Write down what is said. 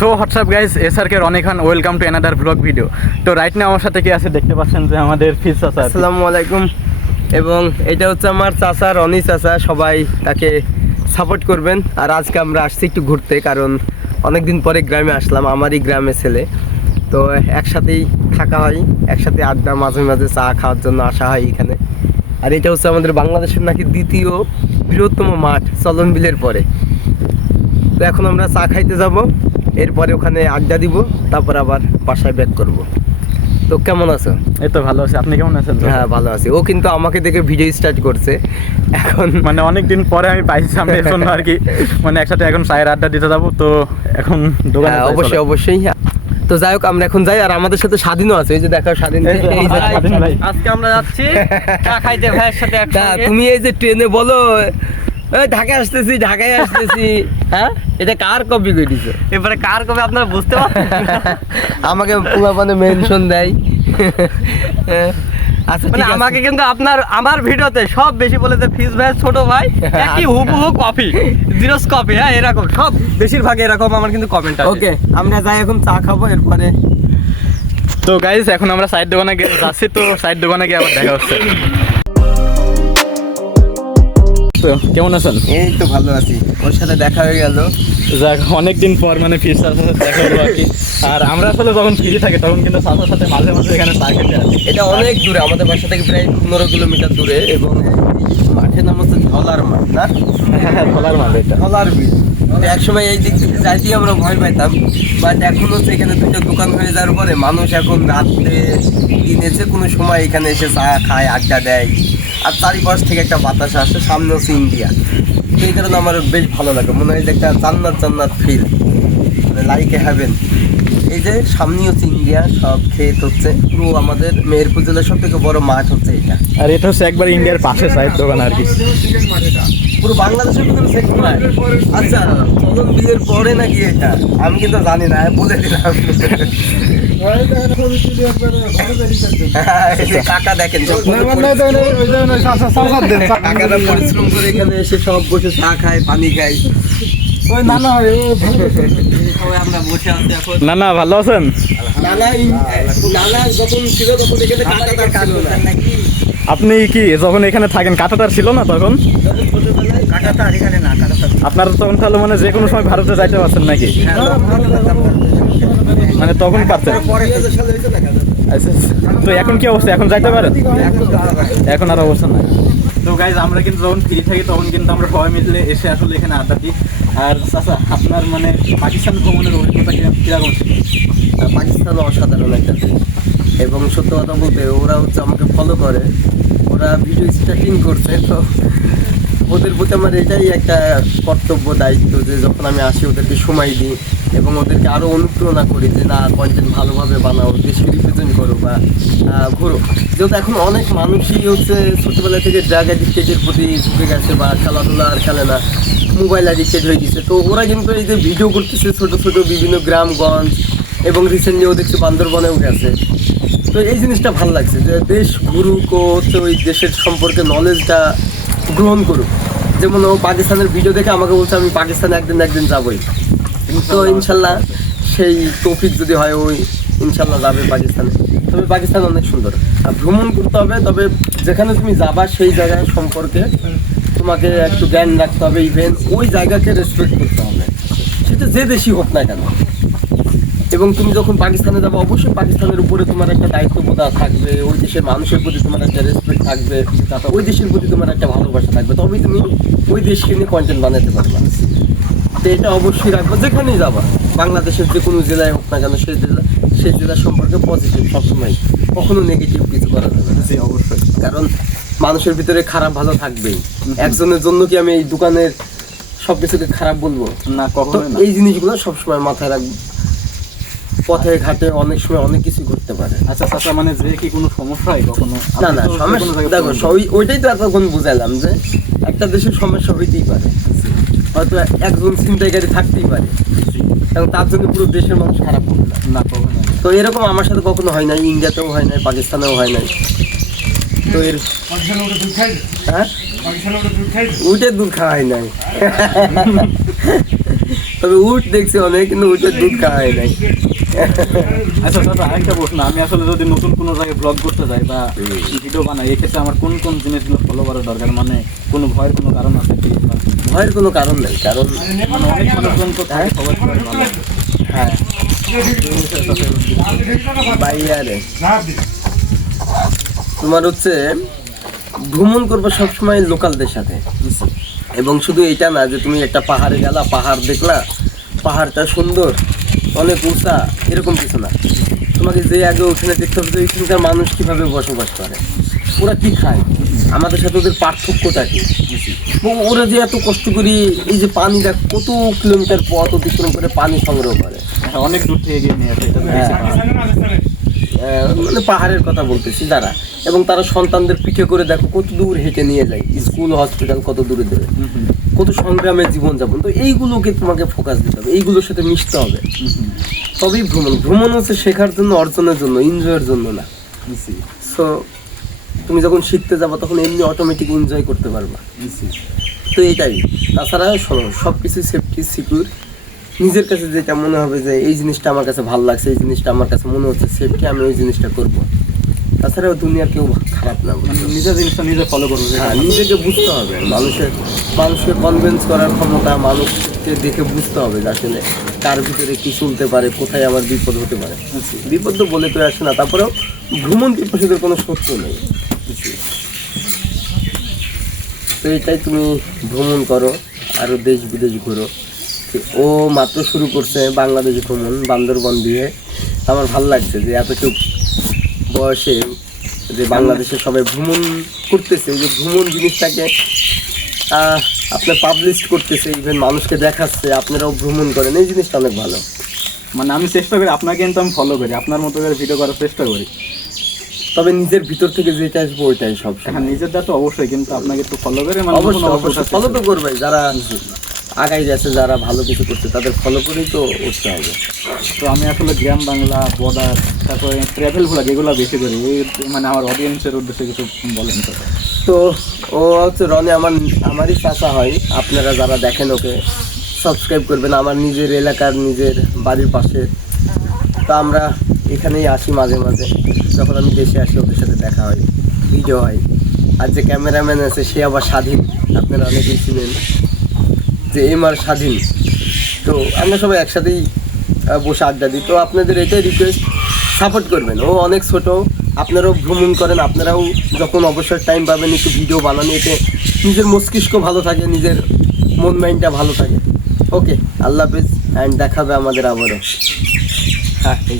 So what's up guys SRK Rony Khan, welcome to another vlog video. তো right now আমার সাথে কি আছে দেখতে পাচ্ছেন যে আমাদের ফিজ চাচা। আসসালামু আলাইকুম। এবং এটা হচ্ছে আমার চাচা, রনি চাচা। সবাই তাকে সাপোর্ট করবেন। আর আজকে আমরা আসছি একটু ঘুরতে, কারণ অনেক দিন পরে গ্রামে আসলাম। আমারই গ্রামে ছেলে, তো একসাথেই থাকা হয়, একসাথে আড্ডা, মাঝে মাঝে চা খাওয়ার জন্য আসা হয় এখানে। আর এটা হচ্ছে আমাদের বাংলাদেশের নাকি দ্বিতীয় বৃহত্তম মাঠ চলন বিলের পরে। তো এখন আমরা চা খাইতে যাব, এরপরে ওখানে আড্ডা দিব, তারপর আবার বাসায় ব্যাক করব। তো কেমন আছো? এই তো ভালো আছে, আপনি কেমন আছেন? হ্যাঁ ভালো আছি। ও কিন্তু আমাকে দেখে ভিডিও স্টার্ট করছে এখন, মানে অনেকদিন পরে আমি পাইছি সামনে জন্য আর কি, মানে একসাথে এখন চায়ের আড্ডা দিতে যাবো। তো এখন দোকানে অবশ্যই অবশ্যই। তো যাই হোক, আমরা এখন যাই। আর আমাদের সাথে স্বাধীনও আছে, এই যে দেখো স্বাধীন। আজকে আমরা যাচ্ছি চা খাইতে ভাইয়ের সাথে একসাথে। তুমি এই যে ট্রেনে বলো ঢাকায় আসতেছি, ঢাকায় আসতেছি, হ্যাঁ এটা কার কপি করে দিছো? এবারে কার কবে আপনারা বুঝতে পারছেন? আমাকে পুরো মেনশন দেয়। আচ্ছা মানে আমাকে কিন্তু আমার ভিডিওতে সব বেশি বলেছে ফিজ ভাই ছোট ভাই একই হুবহু কপি, জিরোস কপি। হ্যাঁ এরকম সব বেশিরভাগ এরকম আমার কিন্তু কমেন্ট আছে। ওকে, আমরা যাই এখন চা খাবো, এরপরে। তো গাইজ এখন আমরা সাইড দোকানে যাচ্ছি, তো সাইড দোকানে গিয়ে আবার দেখা হচ্ছে। তো কেমন আছেন? এই তো ভালো আছি, ওর সাথে দেখা হয়ে গেল। যাক, অনেকদিন পর মানে ফির সাথে দেখা হলো আর কি। আর আমরা আসলে যখন ফ্রি থাকি তখন কিন্তু সাথে সাথে মাঝে মাঝে এখানে চা খেতে আসি। এটা অনেক দূরে, আমাদের বাসা থেকে প্রায় 15 কিলোমিটার দূরে। এবং মাঠের নাম হচ্ছে ধলার মাঠ, না? হ্যাঁ, ধলার মাঠ এটা। ধলার বিল। একসময় এই দিক থেকে যাইতেই আমরা ভয় পাইতাম, বাট এখন হচ্ছে এখানে দুটো দোকান হয়ে যাওয়ার পরে মানুষ এখন রাত্রে দিনে যে কোনো সময় এখানে এসে চা খায়, আড্ডা দেয়। আর চারিপাশ থেকে একটা বাতাস আসে, সামনে হচ্ছে ইন্ডিয়া। এই কারণে আমার বেশ ভালো লাগে, মনে হয় যে একটা জান্নাত জান্নাত ফিল, মানে লাইক এ হ্যাভেন। এই যে সামনে হচ্ছে ইন্ডিয়া, সব ক্ষেত হচ্ছে। পুরো আমাদের মেহেরপুর জেলার সব থেকে বড় মাঠ হচ্ছে এটা। আর এটা হচ্ছে একবার ইন্ডিয়ার পাশে সাইড দোকান আর কি। পুরো বাংলাদেশের ভিতরে সেক্টর। আচ্ছা, চলন বিলের পরে নাকি এটা? আমি কিন্তু জানি না, বলে দিলাম। কাকা দেখেন, কাকারা পরিশ্রম করে এখানে এসে সব বসে চা খায়, পানি খায়। আমরা বসে আছি এখন। না ভালো আছেন? নানা যখন ছিল তখন এখানে কাকাটা কাজ নাকি? আপনি কি যখন এখানে থাকেন কাঁটাতার ছিল না তখন? কাকাটা আর এখানে না, কাকাটা আপনারা তখন তাহলে মানে যে কোনো সময় ভারতে যাইতে পারছেন নাকি? মানে তখন পারতেন। আচ্ছা, তো এখন কি অবস্থা? এখন যাইতে পারেন? এখন আর অবস্থা নাই। তো গাইজ, আমরা কিন্তু যখন ফ্রি থাকি তখন কিন্তু আমরা সবাই মিলে এসে আসলে এখানে আড্ডা দিই। আর চাচা, আপনার মানে পাকিস্তান ভ্রমণের অভিজ্ঞতা কিরকম ছিল? পাকিস্তান অসাধারণ একটা দেশ। এবং সত্য কথা বলতে, ওরা হচ্ছে আমাকে ফলো করে, ওরা ভিডিও স্টার্টিং করছে। তো ওদের প্রতি আমার এটাই একটা কর্তব্য, দায়িত্ব, যে যখন আমি আসি ওদেরকে সময় দিই এবং ওদেরকে আরও অনুপ্রেরণা করি যে না, কন্টেন্ট ভালোভাবে বানাও, দেশকে রিপ্রেজেন্ট করো বা ঘোরো। যেহেতু এখন অনেক মানুষই হচ্ছে ছোটোবেলা থেকে ড্রাগ অ্যাডিক্টেডের প্রতি ঝুঁকে গেছে বা খেলাধুলা আর খেলে না, মোবাইল অ্যাডিক্টেড হয়ে গেছে। তো ওরা কিন্তু এই যে ভিডিও করতেছে ছোটো ছোটো বিভিন্ন গ্রামগঞ্জ, এবং রিসেন্টলিও দেখছি বান্দরবনেও গেছে। তো এই জিনিসটা ভালো লাগছে যে দেশ ঘুরুক, ও হচ্ছে ওই দেশের সম্পর্কে নলেজটা গ্রহণ করুক। যেমন ও পাকিস্তানের ভিডিও দেখে আমাকে বলছে আমি পাকিস্তানে একদিন যাবোই। তো ইনশাল্লাহ সেই তৌফিক যদি হয়, ওই ইনশাল্লাহ যাবে পাকিস্তানে। তবে পাকিস্তান অনেক সুন্দর, আর ভ্রমণ করতে হবে। তবে যেখানে তুমি যাবা সেই জায়গা সম্পর্কে তোমাকে একটু জ্ঞান রাখতে হবে, ইভেন ওই জায়গাকে রেসপেক্ট করতে হবে, সেটা যে দেশই হোক না কেন। এবং তুমি যখন পাকিস্তানে যাবো, অবশ্যই পাকিস্তানের উপরে তোমার একটা দায়িত্ববোধ থাকবে, ওই দেশের মানুষের প্রতি তোমার একটা রেসপেক্ট থাকবে, ওই দেশের প্রতি তোমার একটা ভালোবাসা থাকবে, তবেই তুমি ওই দেশকে নিয়ে কন্টেন্ট বানাতে পারবে। তো এটা অবশ্যই রাখবো, যেখানেই যাবা, বাংলাদেশের যে কোনো জেলায় হোক না কেন, সেই জেলা সম্পর্কে পজিটিভ সবসময়, কখনো নেগেটিভ কিছু করা যাবে না। অবশ্যই, কারণ মানুষের ভিতরে খারাপ ভালো থাকবেই। একজনের জন্য কি আমি এই দোকানের সবকিছুকে খারাপ বলবো? না, কখনো না। এই জিনিসগুলো সবসময় মাথায় রাখবো। পথে ঘাটে অনেক সময় অনেক কিছু করতে পারে। আচ্ছা চাচা, মানে যে কি কোনো সমস্যা হয় কখনো? না সমস্যা, দেখো ওইটাই তো এতক্ষণ বুঝাইলাম যে একটা দেশের সমস্যা হইতেই পারে, হয়তো একজন ছিনতাইকারী থাকতেই পারে, এবং তার জন্য পুরো দেশের মানুষ খারাপ করবে না, কখনো। তো এরকম আমার সাথে কখনো হয় নাই, ইন্ডিয়াতেও হয় নাই, পাকিস্তানেও হয় নাই। তো এর ওইটা দুধ খাওয়াই নাই। তবে উট দেখছি অনেক, কিন্তু উটের দুধ খাওয়া হয় নাই। আচ্ছা দাদা, আরেকটা প্রশ্ন, আমি আসলে যদি নতুন কোনো জায়গায় ব্লগ করতে যাই বা ভিডিও বানাই, এক্ষেত্রে আমার কোন কোন জিনিসগুলো ফলো করা দরকার? মানে কোনো ভয়ের কোনো কারণ আছে কি? ভয়ের কোনো কারণ নেই, কারণ মানে অনেক মানুষজন তো থাকে, সবাই সবাই ভালো। হ্যাঁ বাইরে তোমার হচ্ছে ভ্রমণ করবো সবসময় লোকালদের সাথে। এবং শুধু এটা না যে তুমি একটা পাহাড়ে গেলা, পাহাড় দেখলা, পাহাড়টা সুন্দর অনেক উঁচা, এরকম কিছু না। তোমাকে যে আগে ওখানে দেখতে হবে যে এখানকার মানুষ কীভাবে বসবাস করে, ওরা কী খায়, আমাদের সাথে ওদের পার্থক্যটা কী, ওরা যে এত কষ্ট করি এই যে পানিটা কত কিলোমিটার পথ অতিক্রম করে পানি সংগ্রহ করে, হ্যাঁ, অনেক দূর থেকে গিয়ে নিয়ে আসে, এটা তো হ্যাঁ। মানে পাহাড়ের কথা বলতেছি যারা, এবং তারা সন্তানদের পিঠে করে দেখো কত দূর হেঁটে নিয়ে যায়, স্কুল হসপিটাল কত দূরে দেবে, কত সংগ্রামের জীবনযাপন। তো এইগুলোকে তোমাকে ফোকাস দিতে হবে, এইগুলোর সাথে মিশতে হবে, তবেই ভ্রমণ। ভ্রমণ হচ্ছে শেখার জন্য, অর্জনের জন্য, এনজয়ের জন্য না। সো তুমি যখন শিখতে যাবো তখন এমনি অটোমেটিক এনজয় করতে পারবা। তো এইটাই, তাছাড়া শোনো সব কিছু সেফটি সিকিউর, নিজের কাছে যেটা মনে হবে যে এই জিনিসটা আমার কাছে ভালো লাগছে, এই জিনিসটা আমার কাছে মনে হচ্ছে সেফটি, আমি ওই জিনিসটা করবো। তাছাড়াও দুনিয়ার কেউ খারাপ না, মানে নিজের জিনিসটা নিজে ফলো করবো। হ্যাঁ, নিজেকে বুঝতে হবে, মানুষকে কনভিন্স করার ক্ষমতা, মানুষকে দেখে বুঝতে হবে যে আসলে কার ভিতরে কি চলতে পারে, কোথায় আমার বিপদ হতে পারে। বিপদ তো বলে তো আসে না, তারপরেও ভ্রমণ পিপাসুদের কোনো শত্রু নেই। তো এটাই, তুমি ভ্রমণ করো, আরও দেশ বিদেশ ঘুরো। ও মাত্র শুরু করছে বাংলাদেশ ভ্রমণ, বান্দরবন দিয়ে। আমার ভালো লাগছে যে এতটুকু বয়সে যে বাংলাদেশে সবাই ভ্রমণ করতেছে, যে ভ্রমণ জিনিসটাকে আপনার পাবলিশ করতেছে, ইভেন মানুষকে দেখাচ্ছে আপনারাও ভ্রমণ করেন, এই জিনিসটা অনেক ভালো। মানে আমি চেষ্টা করি, আপনাকে কিন্তু আমি ফলো করি, আপনার মতো করে ভিডিও করার চেষ্টা করি, তবে নিজের ভিতর থেকে যেটা আসবে ওইটাই সব। হ্যাঁ, নিজেরটা তো অবশ্যই, কিন্তু আপনাকে একটু ফলো করে মানে অবশ্যই ফলো তো করবে, যারা আগাই গেছে, যারা ভালো কিছু করছে তাদের ফলো করেই তো উঠতে হবে। তো আমি আসলে গ্রাম বাংলা, বর্ডার, তারপরে ট্রাভেল ভ্লগ এগুলো বেশি করি, মানে আমার অডিয়েন্সের উদ্দেশ্যে কিছু বলেন। তো ও হচ্ছে রনি আমারই চাচা হয়, আপনারা যারা দেখেন ওকে সাবস্ক্রাইব করবেন, আমার নিজের এলাকার, নিজের বাড়ির পাশে। তো আমরা এখানেই আসি মাঝে মাঝে, যখন আমি দেশে আসি ওদের সাথে দেখা হয়, ভিডিও হয়। আর যে ক্যামেরাম্যান আছে সে আবার স্বাধীন, আপনারা অনেকেই চিনেন যে এমআর স্বাধীন। তো আমরা সবাই একসাথেই বসে আড্ডা দিই। তো আপনাদের এটাই রিকোয়েস্ট, সাপোর্ট করবেন। ও অনেক ছোট, আপনারাও ভ্রমণ করেন, আপনারাও যখন অবসর টাইম পাবেন একটু ভিডিও বানান, এতে নিজের মস্তিষ্ক ভালো থাকে, নিজের মন মাইন্ডটা ভালো থাকে। ওকে, আল্লাহ হাফেজ, অ্যান্ড দেখাবে আমাদের আবারও। হ্যাঁ, এই